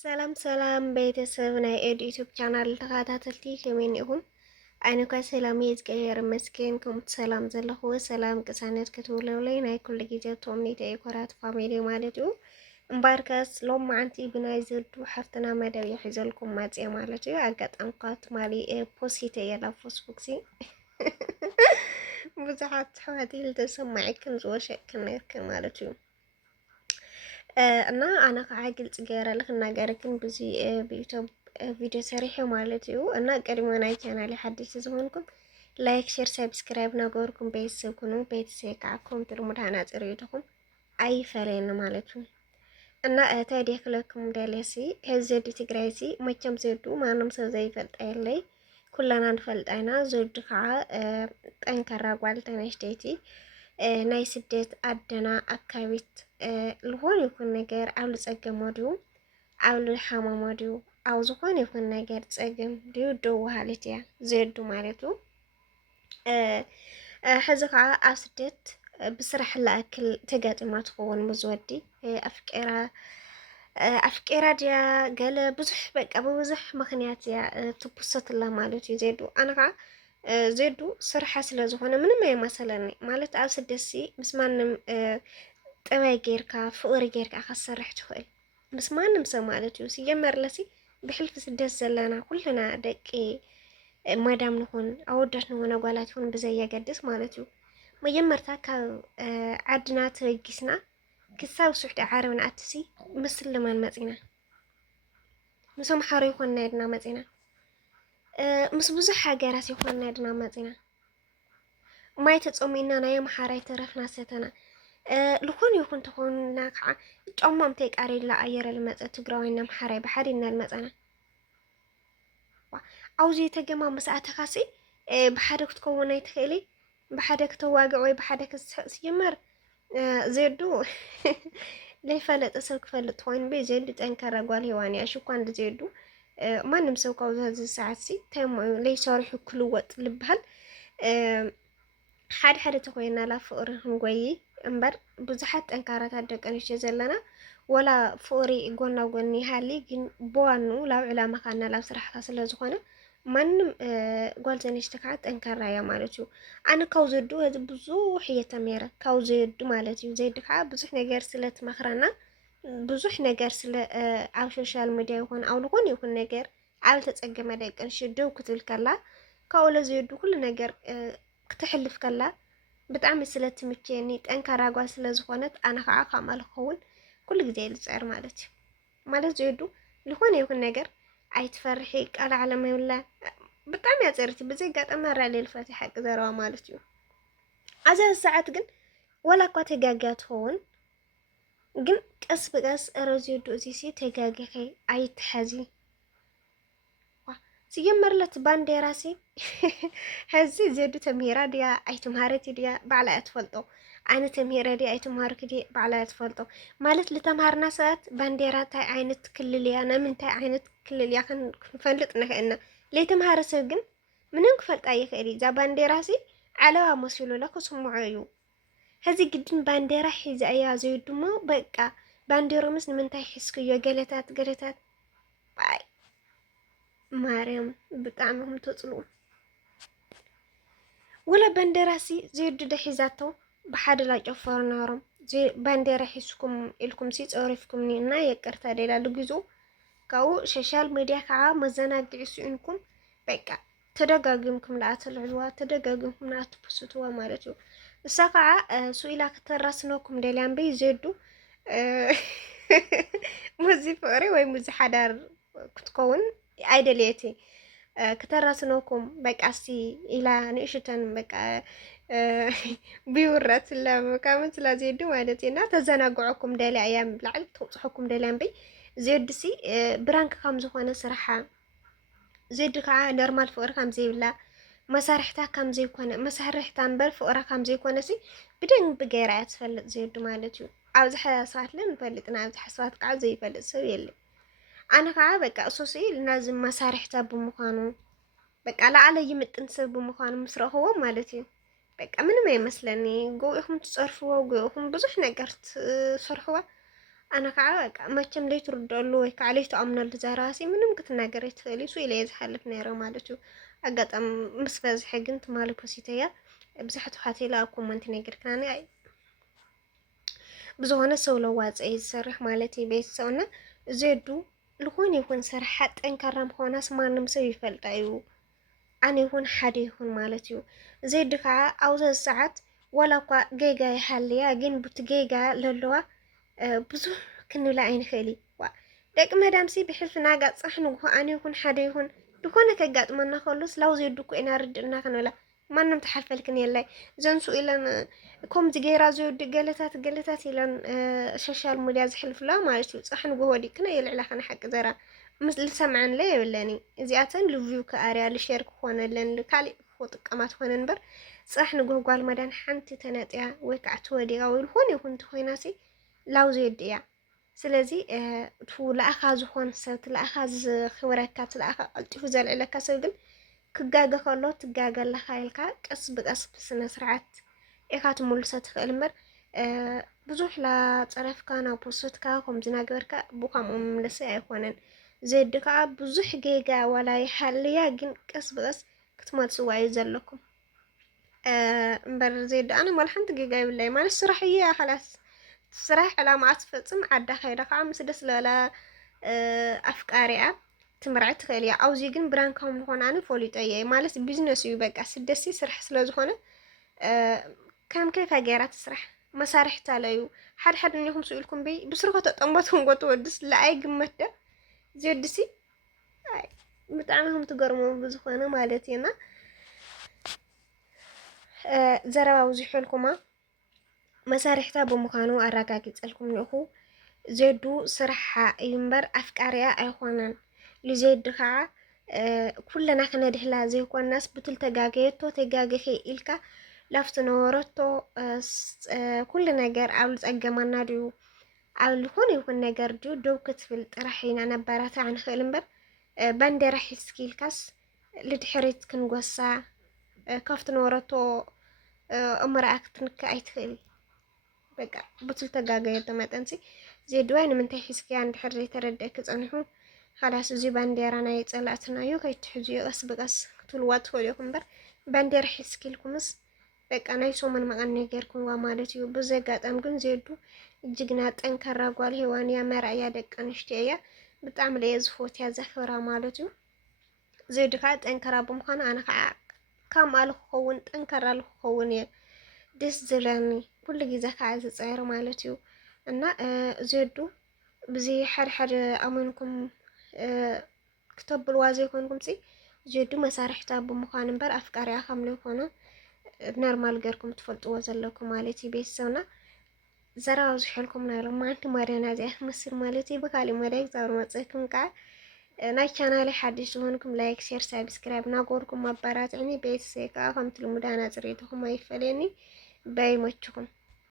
ሰላም ሰላም ቤተሰብ ናይ ኤድ ዩቲዩብ ቻናል ተኸታተልቲ ከመይ ኢኹም? ኣነ ኳ ሰላም እየ ዝገየር መስኪን ከምቲ ሰላም ዘለኹ ሰላም ቅሳነት ክትውለውለይ ናይ ኩሉ ግዜ ቶምኒተ ኤኮራት ፋሚሊ ማለት እዩ እምበርከስ ሎም ማዓንቲ ብናይ ዘዱ ሓፍትና መደብ ይሒዘልኩም ማፅየ ማለት እዩ ኣጋጣምኳት ማሊ ፖስት እየ ላ ፌስቡክ ሲ ብዙሓት ኣሕዋት ዝተሰማዕክን ዝወሸክን ነርክን ማለት እዩ እና أنا كعاقل تجارة لخنا جاركن بزي بيوتيوب فيديو سريع مالتيو أنا قريبا ناي كانالي حدث زمانكم لايك شير سبسكرايب ناقوركم بيسكونو بيتسيك عكم ترمضانات ريوتكم أي فرين مالتيو أنا تادي لكم دالسي هزدي تجريسي ما كم زدو ما نمسو زي فلت أيلي كلنا نفلت أنا زود خا أنكر راقوال تناشتيتي ናይ ስደት ኣደና ኣካቢት ዝኾነ ይኹን ነገር ኣብ ዝፀገም ድዩ ኣብ ዝሓመሞ ድዩ ኣብ ዝኾነ ይኹን ነገር ፀገም ድዩ ደው በሃሊት እያ ዘዱ ማለት እዩ ሕዚ ከዓ ኣብ ስደት ብስራሕ ላእክል ተጋጢማ ትኸውን ምዝወዲ ኣፍቄራ ድያ ገለ ብዙሕ በቃ ብብዙሕ ምክንያት እያ ትብሰትላ ማለት እዩ ዘዱ ኣነ ከዓ ዘዱ ስርሓ ስለ ዝኾነ ምንም ኣይመሰለኒ ማለት ኣብ ስደሲ ምስ ማንም ጥበይ ጌርካ ፍቅሪ ጌርካ ክሰርሕ ትኽእል ምስ ማንም ሰብ ማለት እዩ ሲጀመር ለሲ ብሕልፊ ስደት ዘለና ኩልና ደቂ ማዳም ንኹን ኣወዳት ንኹን ኣጓላት ይኹን ብዘየገድስ ማለት እዩ መጀመርታ ካብ ዓድና ተበጊስና ክሳብ ስሑድ ዓረብ ንኣትሲ ምስልማን መፂና ምሶም ሓሮ ይኮንና ኢድና መፂና ምስ ብዙሕ ሃገራት ይኮንና ኢድና መፂና ማይ ተፀሚና ናይ መሓራይ ተረፍና ሰተና ልኾን ይኹን ተኾንና ከዓ ጫማም ተይቃሪላ ኣየረ ልመፀ ትግራዋይና መሓራይ ብሓዲና ልመፀና ኣውዚ ተገማ መስኣተኻሲ ብሓደ ክትከውን ኣይትኽእሊ ብሓደ ክተዋግዕ ወይ ብሓደ ክስሕቅ ሲጀመር ዘዱ ለይፈለጠ ሰብ ክፈልጥ ኮይኑ ዘዱ ጠንከራ ጓል ሄዋን እያ ሽኳን ዘዱ ማንም ሰብ ካብዚ ሰዓት ሲ ተሞዩ ለይሰርሑ ክልወጥ ልብሃል ሓደ ሓደ ተኮይና ላ ፍቅሪ ክንጎይ እምበር ብዙሓት ጠንካራታት ደቂ ኣንስትዮ ዘለና ወላ ፍቅሪ ጎና ጎኒ ሃሊ ግን በዋኑ ላብ ዕላማ ካና ላብ ስራሕካ ስለ ዝኾነ ማንም ጓል ዘንሽቲ ከዓ ጠንካራ እያ ማለት እዩ ኣነ ካብ ዘዱ ብዙሕ እየ ተመይረ ካብ ዘዱ ማለት እዩ ዘዱ ከዓ ብዙሕ ነገር ስለትመክረና ብዙሕ ነገር ስለ ኣብ ሶሻል ሚድያ ይኹን ኣብ ዝኾነ ይኹን ነገር ኣብ ተፀገመ ደቂ ኣንስትዮ ደው ክትብል ከላ ካብኡ ለዘዱ ኩሉ ነገር ክትሕልፍ ከላ ብጣዕሚ ስለትምቸየኒ ጠንካራ ጓል ስለ ዝኾነት ኣነ ከዓ ከም ኣልኸውን ኩሉ ግዜ ልፅዕር ማለት እዩ ማለት ዘዱ ዝኾነ ይኹን ነገር ኣይትፈርሒ ቃል ዓለም ይብላ ብጣዕሚ ኣፀርቲ ብዘይ ጋጠማ ራሊ ልፈት ሓቂ ዘረባ ማለት እዩ ኣዛ ሰዓት ግን ወላ እኳ ተጋግያ ትኸውን ግን ቀስ ብቀስ ረዘዱ እዚሲ ተጋጊኸይ ኣይትሐዚ ሲጀመርለት ባንዴራሲ ሕዚ ዘዱ ተምሂራ ድያ ኣይትምሃረት ድያ ባዕላ እትፈልጦ ኣነ ተምሂረ ድያ ኣይትምሃርክ ድያ ባዕላ እትፈልጦ ማለት ልተምሃርና ሰባት ባንዴራ እንታይ ዓይነት ክልል እያ ንምንታይ ዓይነት ክልል እያ ክንፈልጥ ንኽእልና ለይተምሃረ ሰብ ግን ምንም ክፈልጣ ይኽእል እዛ ባንዴራሲ ዓለባ መሲሉ ለ ክስምዖ እዩ ሕዚ ግድን ባንዴራ ሒዛ እያ ዘዱ ሞ በቃ ባንዴሮ ምስ ንምንታይ ሒዝክዮ ገለታት ባይ ማርያም ብጣዕሚ هم ተጽልኡ ወላ ባንዴራሲ ዘዱ ደሒዛቶ ብሓደ ላ ጨፈሩ ነሮም ባንዴራ ሒዝኩም ኢልኩም ሲ ፀሪፍኩምኒ እና የቀርታ ደላ ልግዙ ካው ሶሻል ሚድያ ከዓ መዘናግዒ ሲኡንኩም በቃ ተደጋግምኩም ለኣተልዕልዋ ተደጋግምኩም ለኣትፖስትዋ ማለት እዩ እሳ ከዓ ሱኢላ ከተራስነኩም ደልያን በይ ዘዱ ሙዚ ፍቅሪ ወይ ሙዚ ሓዳር ክትከውን አይደለቴ ከተራስነኩም በቃ እስቲ ኢላ ንእሽተን በቃ ቢውረት ለመካመን ስለዘዱ ማለት እና ተዘናግዑኩም ደልያ እያም ብላዕል ተውፅሑኩም ደልያን በይ ዘድሲ ብራንክ ከም ዝኾነ ስራሓ ዘዱ ከዓ ኖርማል ፍቅሪ ከም ዘይብላ መሳርሕታ ከም ዘይኮነ መሳርሕታ እምበር ፍቅራ ከም ዘይኮነ ሲ ብደንብ ገይራ እያ ትፈልጥ ዘዱ ማለት እዩ ኣብዚ ሓሳባት ለንፈልጥና ኣብዚ ሓሳባት ከዓ ዘይፈልጥ ሰብ የለን ኣነ ከዓ በቃ እሶሲ ናዚ መሳርሕታ ብምዃኑ በቃ ላዕለ ይምጥን ሰብ ብምዃኑ ምስ ረኸቦ ማለት እዩ በቃ ምንም ኣይመስለኒ ጎኢኹም ትፀርፍዎ ጎኢኹም ብዙሕ ነገር ትሰርሕዎ أنا كعا ما كم لي تردلو وكعليه تأمن الزراسي منهم كتناقر يتخلي سوي لي يزحلف نيرو مالتو أقط أم مسفز حقنت مالي بسيطية بزحت خاتي لا أكون من تناقر كناني أي بزوانه سولوات أي سرح مالتي بيت سونا زيدو لهون يكون سرحات انكرم خوناس ما نمسوي فلتايو أنا يكون حد يكون مالتيو زيد كعا أو زي الساعات ولا قا جيجا يحليا جين بتجيجا للوا بزو كنو لا عين خالي داك مدام سي بحلف ناقات صح نوكو أنا يكون حد يكون دكونا كجات منا خلص لو زيد دكو إنا ردنا كنولا ما نم تحلف لكن يلا زين سؤالا كم تجيرا زيد جلتات إلى شاشال ملياز حلف لا ما يشتو صح نوكو ودي كنا يلا على خنا حق زرا مثل سمعن ليه ولاني زياتن لفيو كأريا لشيرك خونا لان لكالي خوط قامات خونا نبر صح نقول قال مدان حنتي تناطيا وكعت ودي او الهون يكون تخويناسي لاو زيديا سلازي تو لاخاز خون سات لاخاز خبركات لاخ الطفو زلعلك سبن كغاغا خلو تغاغا لخايلكا قس بقس بسنه سرعت ايخات مولسات خلمر ብዙሕ ላ ፀረፍካ ናብ ፖስትካ ከምዚ ነገርካ ብከምኡ መምለሲ ኣይኮነን زيد كዓ ብዙሕ ጌጋ ወላ ይሓልያ ግን ቀስ በቀስ ክትመልስዋ እዩ ዘለኩም እምበር زيد ኣነ ማል ሓንቲ ጌጋ ይብላይ ማለት ስራሕ እየ خلاص ስራሕ ዕላማ ኣትፈጽም ዓዳ ኸይዳ ከዓ ምስ ደስ ለላ ኣፍቃሪያ ትምርዕ ትኽእል እያ ኣብዚ ግን ብራንካም ዝኾነ ኣነ ፈልጦ እየ ማለት ቢዝነስ እዩ በቃ ስደሲ ስራሕ ስለ ዝኾነ ከም ከይፋ ገይራ ትስራሕ መሳርሕታ ለዩ ሓደ እንኹም ስኢልኩም በይ ብስርኮ ተጠምበቱን ጎቶ ወድስ ለኣይ ግመደ زيدسي بتعملهم تقرمون بزخانة مالتينا زرا وزحوا لكما مسارح تابو مكانو أراكاكي تسألكم لأخو زيدو صرحة ينبر أفكاريا أيخوانا لزيد خاع كلنا خنا دهلا زي كون الناس بتل تجاجيتو تجاجي إلكا لفت نورتو كل نجار أول أجمعنا ديو أول هون يكون نجار دو كتفل راحين أنا برات عن خلنبر باندي راح يسكيل كاس لدحريت كنقصا كافت نورتو أمرأة تنكأيت خيلي بقى بطل تجاجي تماتنسي زي دوين من تحسكي عند حريت ردك أنحو خلاص زي باندي رانا يتسلعتنا يو كي تحجي أس بقاس طلوات فوليكم بر باندي راح يسكيلكمس በቃ ናይ ሶመን መቀን ነገርኩም ማለት እዩ በዘጋጣም ግን ዘዱ እጅግና ጠንካራ ጓል ሄዋን ያመራያ ደቀንሽቲያ ያ በጣም ለየዝፎት ያዘፈራ ማለት እዩ ዘድካ ጠንካራ በመሆን አነ ካም አልኾውን ጠንካራ አልኾውን ደስ ዝለኒ ኩሉ ግዜ ከዓ ዝፀይር ማለት እዩ እና ዘዱ ብዚ ሓደ ኣመንኩም ክተብልዋ ዘይኮንኩም ሲ ዘዱ መሳርሕታ በመሆን እምበር ኣፍቃሪያ ከምለ ይኮነ نورمال غيركم تفلطوا زلكم مالتي بيسونا زراو زحلكم نار ما انت مرينا زي مصير مالتي بقالي مريك زار مصيكم كا ناي channel حديث هونكم لايك شير سبسكرايب ناغوركم مبارات اني بيسيكا فهمت المدانا زريتكم ما يفليني باي مچكم